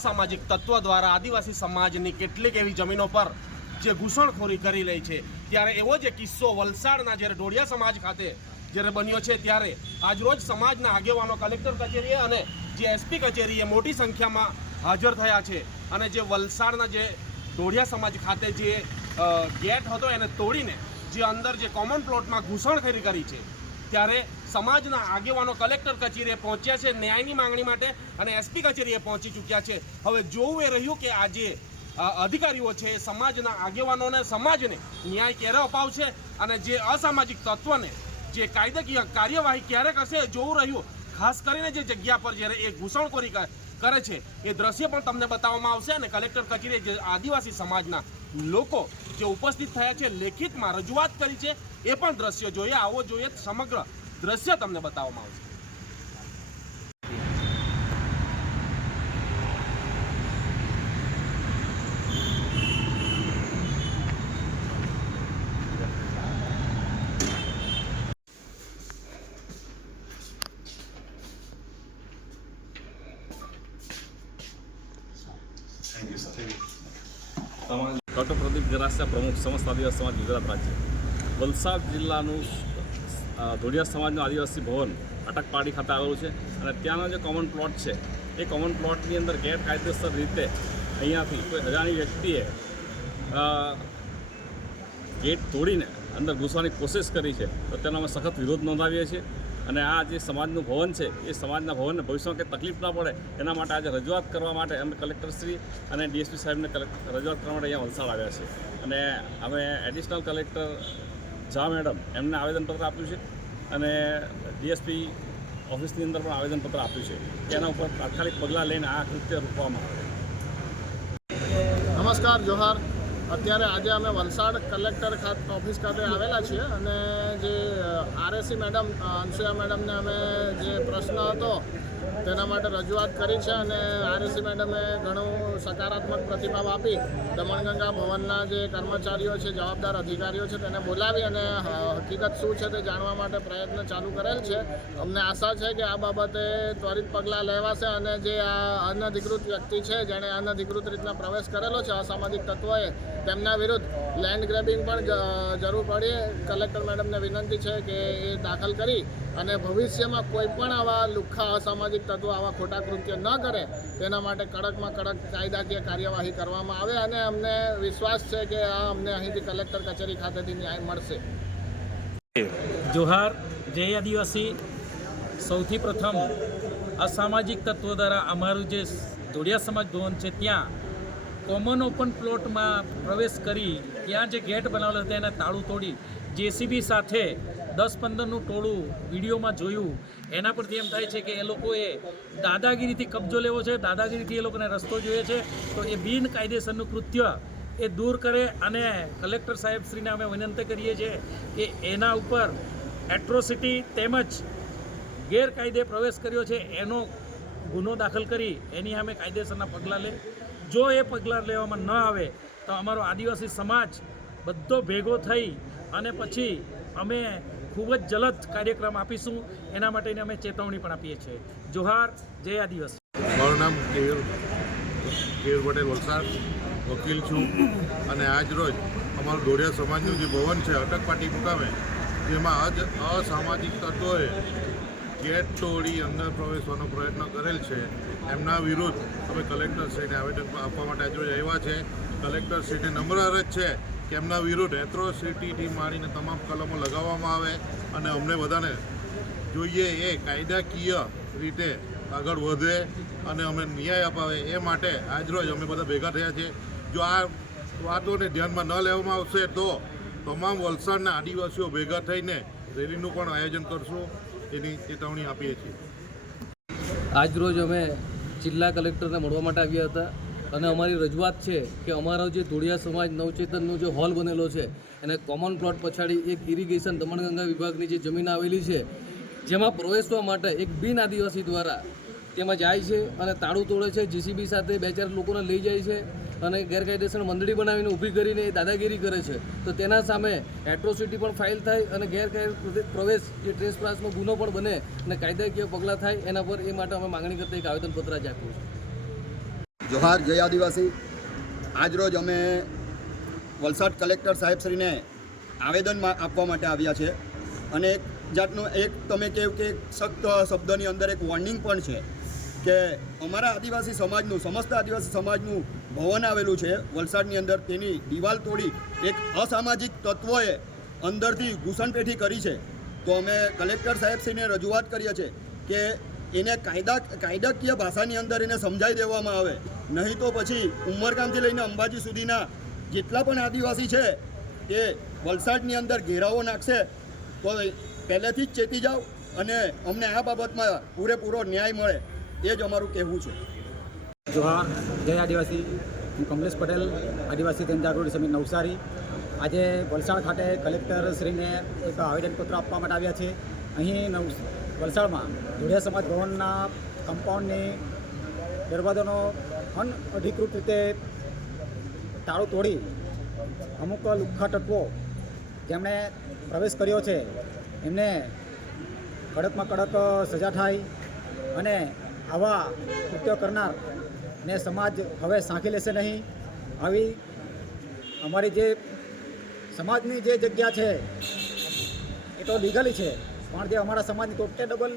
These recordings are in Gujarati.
અસામાજિક તત્વ દ્વારા આદિવાસી સમાજની કેટલીક એવી જમીનો પર જે ઘૂસણખોરી કરી રહી છે. ત્યારે એવો જે કિસ્સો વલસાડના જ્યારે ઢોળિયા સમાજ ખાતે જ્યારે બન્યો છે, ત્યારે આજરોજ સમાજના આગેવાનો, કલેક્ટર કચેરીએ અને જે એસપી કચેરીએ મોટી સંખ્યામાં હાજર થયા છે. અને જે વલસાડના જે ઢોળિયા સમાજ ખાતે જે ગેટ હતો, એને તોડીને જે અંદર જે કોમન પ્લોટમાં ઘૂસણખોરી કરી છે, ત્યારે સમાજના આગેવાનો કલેક્ટર કચેરીએ પહોંચ્યા છે, ન્યાયની માંગણી માટે અને એસપી કચેરીએ પહોંચી ચૂક્યા છે. હવે જોવું એ રહ્યું કે આજે અધિકારીઓ છે સમાજના આગેવાનોને સમાજને ન્યાય ક્યારે અપાવશે અને જે અસામાજિક તત્વને જે કાયદાકીય કાર્યવાહી ક્યારે કરશે જોવું રહ્યું. ખાસ કરીને જે જગ્યા પર જ્યારે એ ઘૂસણખોરી કરે છે, એ દ્રશ્ય પણ તમને બતાવવામાં આવશે અને કલેક્ટર કચેરીએ જે આદિવાસી સમાજના લોકો જે ઉપસ્થિત થયા છે, લેખિતમાં રજૂઆત કરી છે, એ પણ દ્રશ્ય જોઈએ, આવો જોઈએ સમગ્ર દ્રશ્ય તમને બતાવવામાં આવશે. ડૉક્ટર પ્રદીપ ગરાસિયા પ્રમુખ સમસ્ત આદિવાસી સમાજ ગુજરાત રાજ્ય. વલસાડ જિલ્લાનું ધોળિયા સમાજનું આદિવાસી ભવન અટકપાડી ખાતે આવેલું છે. અને ત્યાંનો જે કોમન પ્લોટ છે, એ કોમન પ્લોટની અંદર ગેરકાયદેસર રીતે અહીંયાથી કોઈ અજાણી વ્યક્તિએ ગેટ તોડીને અંદર ઘૂસવાની કોશિશ કરી છે, તો તેનો અમે સખત વિરોધ નોંધાવીએ છીએ. અને આ જે સમાજનું ભવન છે, એ સમાજના ભવનને ભવિષ્યમાં કંઈ તકલીફ ના પડે, એના માટે આજે રજૂઆત કરવા માટે અમે કલેક્ટરશ્રી અને ડીએસપી સાહેબને રજૂઆત કરવા માટે અહીંયા વલસાડ આવ્યા છે અને અમે એડિશનલ કલેક્ટર ઝા મેડમ, એમને આવેદનપત્ર આપ્યું છે અને ડીએસપી ઓફિસની અંદર પણ આવેદનપત્ર આપ્યું છે. તેના ઉપર તાત્કાલિક પગલાં લઈને આ કૃત્ય રોકવામાં આવે. નમસ્કાર, જોહાર. અત્યારે આજે અમે વલસાડ કલેક્ટર ખાત ઓફિસ ખાતે આવેલા છીએ અને જે આરએસી મેડમ અંશુયા મેડમને અમે જે પ્રશ્ન હતો તેના માટે રજૂઆત કરી છે અને આરએસી મેડમે ઘણું સકારાત્મક પ્રતિભાવ આપી દમણગંગા ભવનના જે કર્મચારીઓ છે, જવાબદાર અધિકારીઓ છે, તેને બોલાવી અને હકીકત શું છે તે જાણવા માટે પ્રયત્ન ચાલુ કરેલ છે. અમને આશા છે કે આ બાબતે ત્વરિત પગલાં લેવાશે અને જે આ અનધિકૃત વ્યક્તિ છે, જેણે અનધિકૃત રીતના પ્રવેશ કરેલો છે, અસામાજિક તત્વોએ તેમના વિરુદ્ધ લેન્ડ ગ્રેબિંગ પણ જરૂર પડીએ કલેક્ટર મેડમને વિનંતી છે કે એ દાખલ કરી અને ભવિષ્યમાં કોઈ પણ આવા લુખ્ખા અસામાજિક તત્વો આવા ખોટા કૃત્ય ન કરે. તેના માટે કડકમાં કડક કાયદાકીય કાર્યવાહી કરવામાં આવે અને અમને વિશ્વાસ છે કે આ અમને અહીંથી કલેક્ટર કચેરી ખાતેથી ન્યાય મળશે. જોહાર, જય આદિવાસી. સૌથી પ્રથમ, અસામાજિક તત્વો દ્વારા અમારું જે ધોળિયા સમાજ ભવન છે, ત્યાં કોમન ઓપન પ્લોટમાં પ્રવેશ કરી, ત્યાં જે ગેટ બનાવેલો હતો એને તાળું તોડી જેસીબી સાથે દસ પંદરનું ટોળું વિડીયોમાં જોયું. એના પરથી એમ થાય છે કે એ લોકોએ દાદાગીરીથી કબજો લેવો છે, દાદાગીરીથી એ લોકોને રસ્તો જોઈએ છે. તો એ બિનકાયદેસરનું કૃત્ય એ દૂર કરે અને કલેક્ટર સાહેબશ્રીને અમે વિનંતી કરીએ છીએ કે એના ઉપર એટ્રોસિટી તેમજ ગેરકાયદે પ્રવેશ કર્યો છે, એનો ગુનો દાખલ કરી એની સામે કાયદેસરના પગલાં લે. જો એ પગલાં લેવામાં ન આવે, તો અમારો આદિવાસી સમાજ બધો ભેગો થઈ અને પછી અમે ખૂબ જ જલદ કાર્યક્રમ આપીશું. એના માટેની અમે ચેતવણી પણ આપીએ છીએ. જોહાર, જય આદિવાસી. મારું નામ કેયુર કેયુર પટેલ વલસાડ, વકીલ છું. અને આજ રોજ અમારું દોડિયા સમાજનું જે ભવન છે અટકપાટી મુકામે, જેમાં આજ અસામાજિક તત્વોએ ગેટ તોડી અંદર પ્રવેશવાનો પ્રયત્ન કરેલ છે. એમના વિરુદ્ધ અમે કલેક્ટરશ્રીને આવેદન આપવા માટે આજે આવ્યા છે. કલેક્ટરશ્રીને નમ્ર અરજ છે કે એમના વિરુદ્ધ એટ્રોસિટીથી માંડીને તમામ કલમો લગાવવામાં આવે અને અમને બધાને જોઈએ એ કાયદાકીય રીતે આગળ વધે અને અમે ન્યાય અપાવે એ માટે આજરોજ અમે બધા ભેગા થયા છે જો આ વાતોને ધ્યાનમાં ન લેવામાં આવશે તો તમામ વલસાડના આદિવાસીઓ ભેગા થઈને રેલીનું પણ આયોજન કરશું. એની ચેતવણી આપીએ છીએ. આજરોજ અમે જિલ્લા કલેક્ટરને મળવા માટે આવ્યા હતા. અને અમારી રજૂઆત છે કે અમારો જે ધોળિયા સમાજ નવચેતનનો જે હોલ બનેલો છે, એને કોમન પ્લોટ પછાડી એક ઇરિગેશન દમણગંગા વિભાગની જે જમીન આવેલી છે, જેમાં પ્રવેશવા માટે એક બિન આદિવાસી દ્વારા તેમાં જાય છે અને તાળું તોડે છે જીસીબી સાથે બે ચાર લોકોને લઈ જાય છે અને ગેરકાયદેસર મંડળી બનાવીને ઊભી કરીને એ દાદાગીરી કરે છે. તો તેના સામે એટ્રોસિટી પણ ફાઇલ થાય અને ગેરકાયદે પ્રવેશ જે ટ્રેસ પ્રાસનો ગુનો પણ બને અને કાયદાકીય પગલાં થાય, એના પર એ માટે અમે માગણી કરતા એક આવેદનપત્ર જ આપ્યું છે. જોહાર, જય આદિવાસી. આજરોજ અમે વલસાડ કલેક્ટર સાહેબશ્રીને આવેદન આપવા માટે આવ્યા છે. અને એક જાતનું, એક તમે કહ્યું કે સખ્ત શબ્દની અંદર એક વોર્નિંગ પણ છે કે અમારા આદિવાસી સમાજનું, સમસ્ત આદિવાસી સમાજનું ભવન આવેલું છે. વલસાડની અંદર તેની દિવાલ તોડી એક અસામાજિક તત્વોએ અંદરથી ઘૂસણપેઠી કરી છે. તો અમે કલેક્ટર સાહેબશ્રીને રજૂઆત કરીએ છીએ કે એને કાયદા, કાયદાકીય ભાષાની અંદર એને સમજાવી દેવામાં આવે. નહીં તો પછી ઉમરગામથી લઈને અંબાજી સુધીના જેટલા પણ આદિવાસી છે, એ વલસાડની અંદર ઘેરાવો નાખશે, તો પહેલેથી જ ચેતી જાઓ અને અમને આ બાબતમાં પૂરેપૂરો ન્યાય મળે, એ જ અમારું કહેવું છે. જોહાર જય આદિવાસી. હું કમલેશ પટેલ, આદિવાસી જનજાગૃતિ સમિતિ નવસારી. આજે વલસાડ ખાતે કલેક્ટરશ્રીને એક આવેદનપત્ર આપવા માટે આવ્યા છે. અહીં નવ, વલસાડમાં ધોળિયા સમાજ ભવનના કમ્પાઉન્ડની દરવાજાનો અનઅધિકૃત રીતે તાળું તોડી અમુક લુખ્ખા તત્વો જેમણે પ્રવેશ કર્યો છે, એમને કડકમાં કડક સજા થાય અને આવા કૃત્ય કરનાર ને સમાજ હવે સાંખી લેશે નહીં. આવી અમારી જે સમાજની જે જગ્યા છે, એ તો લીગલી છે, પણ જે અમારા સમાજની તો ડબલ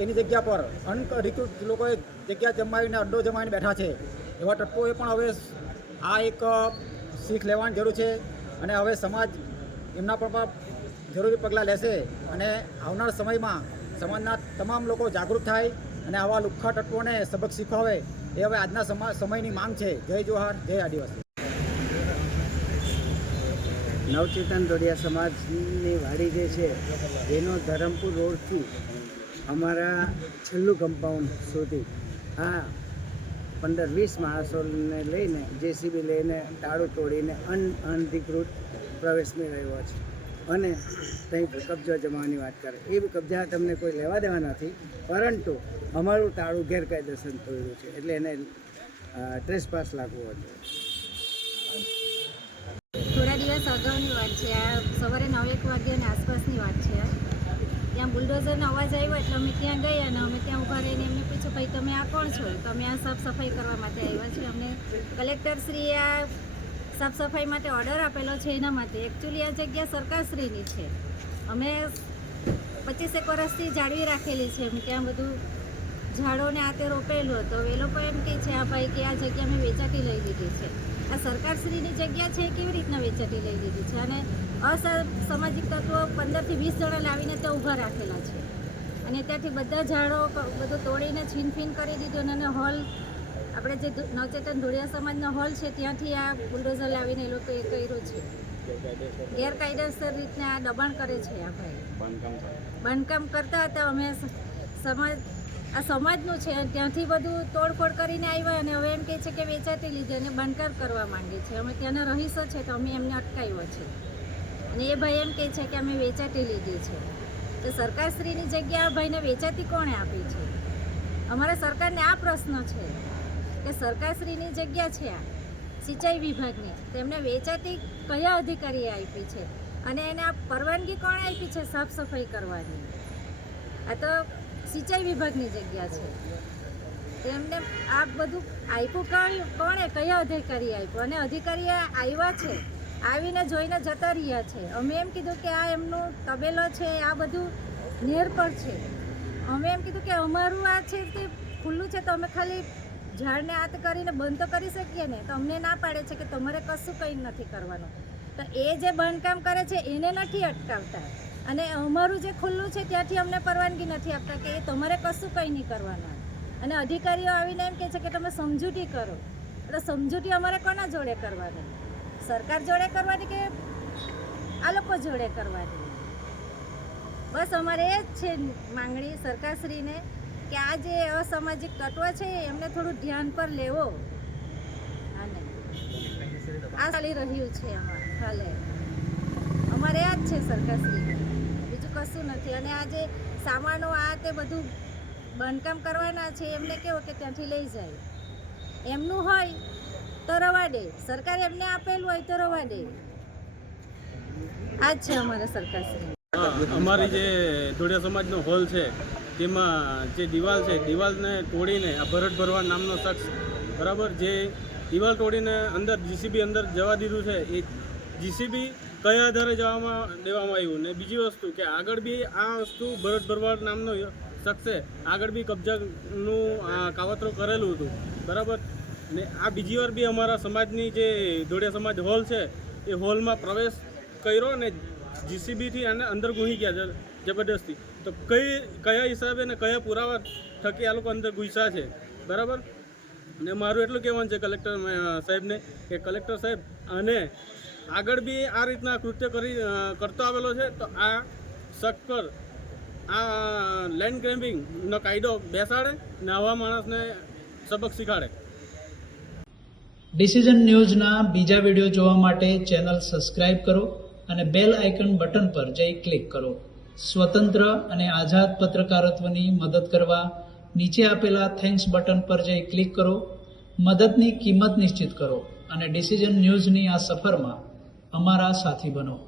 એની જગ્યા પર અનરિક્રુટ લોકોએ જગ્યા જમાવીને અડ્ડો જમાવીને બેઠા છે. એવા તત્વોએ પણ હવે આ એક શીખ લેવાની જરૂર છે અને હવે સમાજ એમના પણ જરૂરી પગલાં લેશે અને આવનાર સમયમાં સમાજના તમામ લોકો જાગૃત થાય અને આવા લુખ્ખા તત્વોને સબક શીખવાવે એ હવે આજના સમા, સમયની માંગ છે. જય જોહાર, જય આદિવાસી. નવચેતન દોડિયા સમાજની વાડી જે છે, એનો ધરમપુર રોડથી અમારા છેલ્લું કમ્પાઉન્ડ સુધી આ પંદર વીસ માણસોને લઈને જેસીબી લઈને તાળું તોડીને અન અનધિકૃત પ્રવેશ મેળવ્યો છે. અને ત્યાં કબજો જમાવાની વાત કરે. એ કબજા તમને કોઈ લેવા દેવા નથી, પરંતુ અમારું તાળું ગેરકાયદેસર થયેલું છે. એટલે એને ટ્રેસ પાસ લાગવો હતો થોડા દિવસ અગાઉની વાત છે. આ સવારે નવેક વાગ્યાની આસપાસની વાત છે. ત્યાં બુલડોઝરનો અવાજ આવ્યો એટલે અમે ત્યાં ગયા અને અમે ત્યાં ઊભા રહીને એમને પૂછ્યું, ભાઈ, તમે આ કોણ છો? તો અમે આ સાફ સફાઈ કરવા માટે આવ્યા છીએ. અમને કલેક્ટરશ્રીએ આ સાફ સફાઈ માટે ઓર્ડર આપેલો છે એના માટે. એકચ્યુઅલી આ જગ્યા સરકારશ્રીની છે. અમે પચીસેક વર્ષથી જાળવી રાખેલી છે. અમે ત્યાં બધું ઝાડોને આ તે રોપેલું હતું. હવે એ લોકો એમ કહે છે આ ભાઈ કે આ જગ્યા મેં વેચાતી લઈ લીધી છે. આ સરકારશ્રીની જગ્યા છે એ કેવી રીતના વેચાતી લઈ લીધી છે? અને અસામાજિક તત્વો પંદરથી વીસ જણા લાવીને ત્યાં ઊભા રાખેલા છે. અને ત્યાંથી બધા ઝાડો બધું તોડીને છીનફીન કરી દીધું અને હોલ આપણે જે નવચેતન ધોળિયા સમાજનો હોલ છે ત્યાંથી આ બુલડોઝર લાવીને એ લોકો એ કર્યું છે. ગેરકાયદેસર રીતના આ દબાણ કરે છે આ ભાઈ. બાંધકામ કરતા હતા અમે સમાજ આ સમાજનું છે ત્યાંથી બધું તોડફોડ કરીને આવ્યા અને હવે એમ કહે છે કે વેચાતી લીધી અને બાંધકામ કરવા માંગે છે. અમે ત્યાંના રહીશો છે તો અમે એમને અટકાવ્યો છે. અને એ ભાઈ એમ કહે છે કે અમે વેચાતી લીધી છે. તો સરકારશ્રીની જગ્યા ભાઈને વેચાતી કોણે આપી છે? અમારા સરકારને આ પ્રશ્ન છે કે સરકારશ્રીની જગ્યા છે આ સિંચાઈ વિભાગની. તેમને વેચાતી કયા અધિકારીએ આપી છે? અને એને આ પરવાનગી કોણે આપી છે સાફ સફાઈ કરવાની? આ તો સિંચાઈ વિભાગની જગ્યા છે. તેમને આ બધું આપ્યું કોણ, કોણે, કયા અધિકારી આપ્યું? અને અધિકારી આવ્યા છે, આવીને જોઈને જતા રહ્યા છે. અમે એમ કીધું કે આ એમનું તબેલો છે, આ બધું નેર પર છે. અમે એમ કીધું કે અમારું આ છે તે ખુલ્લું છે, તો અમે ખાલી ઝાડને હાથ કરીને બંધ તો કરી શકીએ ને, તો અમને ના પાડે છે કે તમારે કશું કંઈ નથી કરવાનું. તો એ જે બાંધકામ કરે છે, એને નથી અટકાવતા. અને અમારું જે ખુલ્લું છે ત્યાંથી અમને પરવાનગી નથી આપતા કે એ તમારે કશું કંઈ નહીં કરવાનું. અને અધિકારીઓ આવીને એમ કહે છે કે તમે સમજૂતી કરો. એટલે સમજૂતી અમારે કોના જોડે કરવાની? સરકાર જોડે કરવાની કે આ લોકો જોડે કરવાની? બસ અમારે એ જ છે માંગણી સરકારશ્રીને કે આ જે અસામાજિક તત્વ છે એમને થોડું ધ્યાન પર લેવો. અને આ ચાલી રહ્યું છે અમારે હાલે. અમારે આ જ છે સરકારશ્રીને. કશું નથી. અને આ જે સામાનો, આ તે બધું બાંધકામ કરવાના છે, એમને કેવો કે ત્યાંથી લઈ જાય. એમનું હોય તો રવા દે. સરકાર એમને આપેલું હોય તો રવા દે. આ જ છે અમારે સરકાર અમારી જે ધોળિયા સમાજનો હોલ છે, તેમાં જે દિવાલ છે, દિવાલને તોડીને આ ભરત ભરવા નામનો શખ્સ, બરાબર, જે દિવાલ તોડીને અંદર, જીસીબી અંદર જવા દીધું છે, એ જીસીબી કયા આધારે જવામાં દેવામાં આવ્યું ને બીજી વસ્તુ કે આગળ બી આ વસ્તુ ભરત ભરવાડ નામનો શખ્સે આગળ બી કબજાનું કાવતરો કરેલું હતું. બરાબર? ને આ બીજી વાર બી અમારા સમાજની જે ધોળિયા સમાજ હોલ છે, એ હોલમાં પ્રવેશ કર્યો ને જીસીબીથી અને અંદર ઘૂસી ગયા જબરદસ્તી. તો કઈ, કયા હિસાબે ને કયા પુરાવા થકી આ લોકો અંદર ઘૂસ્યા છે? બરાબર? ને મારું એટલું કહેવાનું છે કલેક્ટર સાહેબને કે કલેક્ટર સાહેબ અને આગળ બી આ રીતના કૃત્ય કરી કરતો આવેલો છે. તો આ પર આ લેન્ડ ગ્રેબિંગનો કાયદો બેસાડે ને આવા માણસને સબક શીખાડે. ડિસિઝન ન્યૂઝના બીજા વીડિયો જોવા માટે ચેનલ સબસ્ક્રાઇબ કરો અને બેલ આઇકન બટન પર જઈ ક્લિક કરો. સ્વતંત્ર અને આઝાદ પત્રકારત્વની મદદ કરવા નીચે આપેલા થેન્ક્સ બટન પર જઈ ક્લિક કરો. મદદની કિંમત નિશ્ચિત કરો અને ડિસિઝન ન્યૂઝની આ સફરમાં અમારા સાથી બનો.